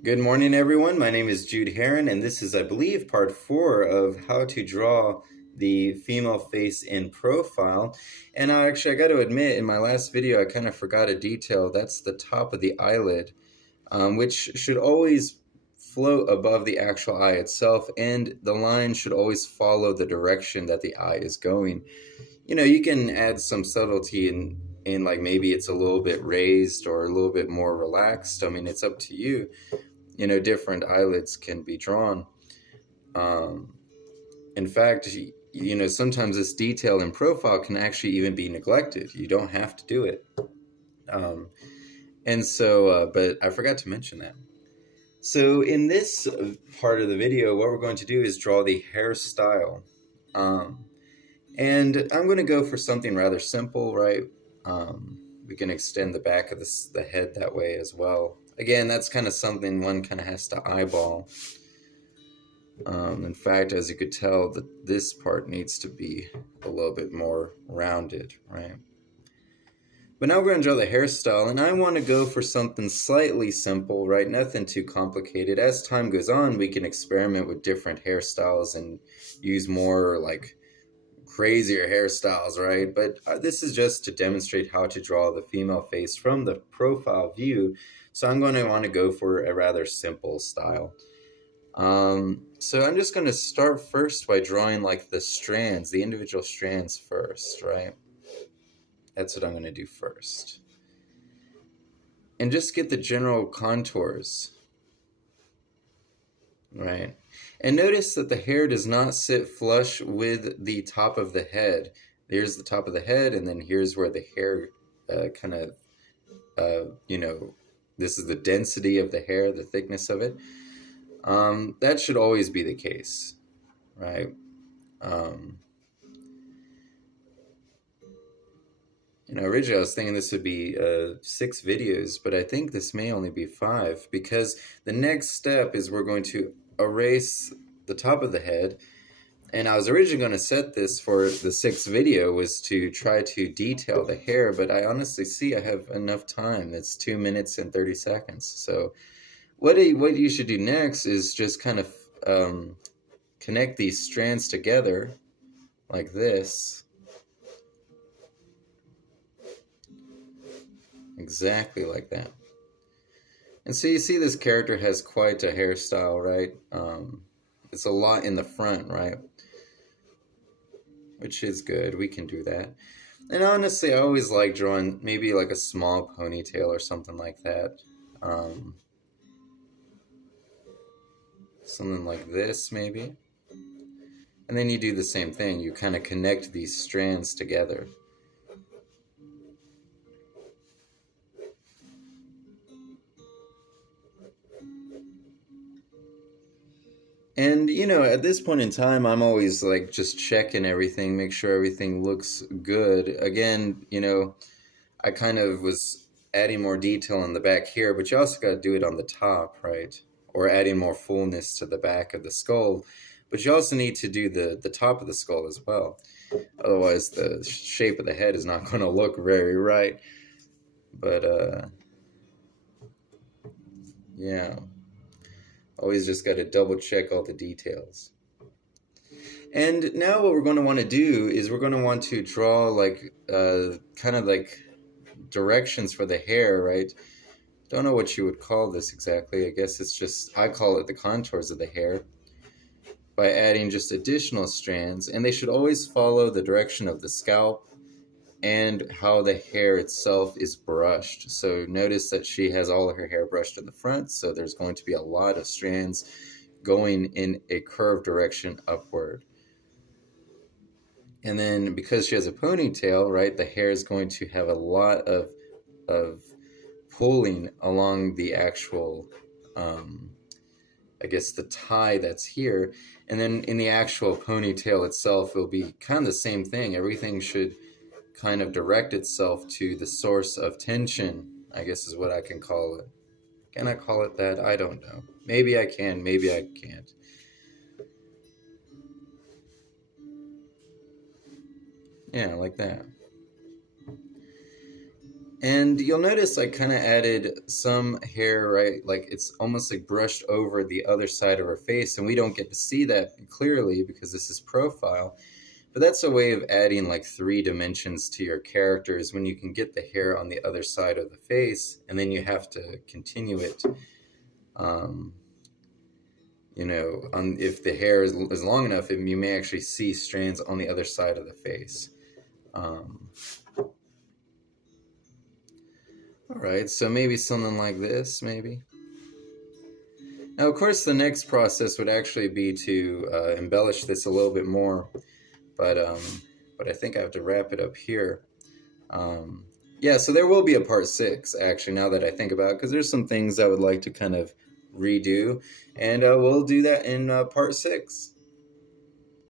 Good morning, everyone. My name is Jude Heron, and this is, I believe, part 4 of how to draw the female face in profile. And I got to admit, in my last video, I kind of forgot a detail. That's the top of the eyelid, which should always float above the actual eye itself, and the line should always follow the direction that the eye is going. You can add some subtlety in like maybe it's a little bit raised or a little bit more relaxed. I mean, it's up to you. Different eyelids can be drawn. Um, in fact, sometimes this detail in profile can actually even be neglected. You don't have to do it. Um, but I forgot to mention that. So in this part of the video, what we're going to do is draw the hairstyle. Um, and I'm going to go for something rather simple, right? We can extend the back of the head that way as well. Again, that's kind of something one kind of has to eyeball. In fact, as you could tell, this part needs to be a little bit more rounded, right? But now we're going to draw the hairstyle, and I want to go for something slightly simple, right? Nothing too complicated. As time goes on, we can experiment with different hairstyles and use more like crazier hairstyles, right? But this is just to demonstrate how to draw the female face from the profile view. So I'm going to want to go for a rather simple style. So I'm just going to start first by drawing like the strands, the individual strands first, right? That's what I'm going to do first. And just get the general contours, right? And notice that the hair does not sit flush with the top of the head. There's the top of the head, and then here's where the hair this is the density of the hair, the thickness of it. That should always be the case, right? Originally I was thinking this would be 6 videos, but I think this may only be 5, because the next step is we're going to erase the top of the head. And I was originally going to set this for the 6th video, was to try to detail the hair, but I honestly see I have enough time. It's 2 minutes and 30 seconds. So what you should do next is just kind of connect these strands together like this. Exactly like that. And so you see this character has quite a hairstyle, right? It's a lot in the front, right? Which is good. We can do that. And honestly, I always like drawing maybe like a small ponytail or something like that. Something like this, maybe. And then you do the same thing. You kind of connect these strands together. And, at this point in time, I'm always like just checking everything, make sure everything looks good. Again, I kind of was adding more detail on the back here, but you also got to do it on the top, right? Or adding more fullness to the back of the skull. But you also need to do the top of the skull as well. Otherwise, the shape of the head is not going to look very right. But, yeah. Always just got to double check all the details. And now what we're going to want to do is we're going to want to draw like kind of like directions for the hair, right? Don't know what you would call this exactly. I guess it's just, I call it the contours of the hair, by adding just additional strands, and they should always follow the direction of the scalp and how the hair itself is brushed. So notice that she has all of her hair brushed in the front, so there's going to be a lot of strands going in a curved direction upward. And then because she has a ponytail, right, the hair is going to have a lot of pulling along the actual, I guess, the tie that's here. And then in the actual ponytail itself, it'll be kind of the same thing. Everything should kind of direct itself to the source of tension, I guess is what I can call it. Can I call it that? I don't know. Maybe I can, maybe I can't. Yeah, like that. And you'll notice I kind of added some hair, right? Like it's almost like brushed over the other side of her face, and we don't get to see that clearly because this is profile. But that's a way of adding like 3 dimensions to your characters when you can get the hair on the other side of the face, and then you have to continue it. Um, if the hair is long enough, you may actually see strands on the other side of the face. Um, all right, so maybe something like this, maybe. Now, of course, the next process would actually be to embellish this a little bit more, but I think I have to wrap it up here. Yeah, so there will be a part 6, actually, now that I think about it, because there's some things I would like to kind of redo, and we'll do that in part 6.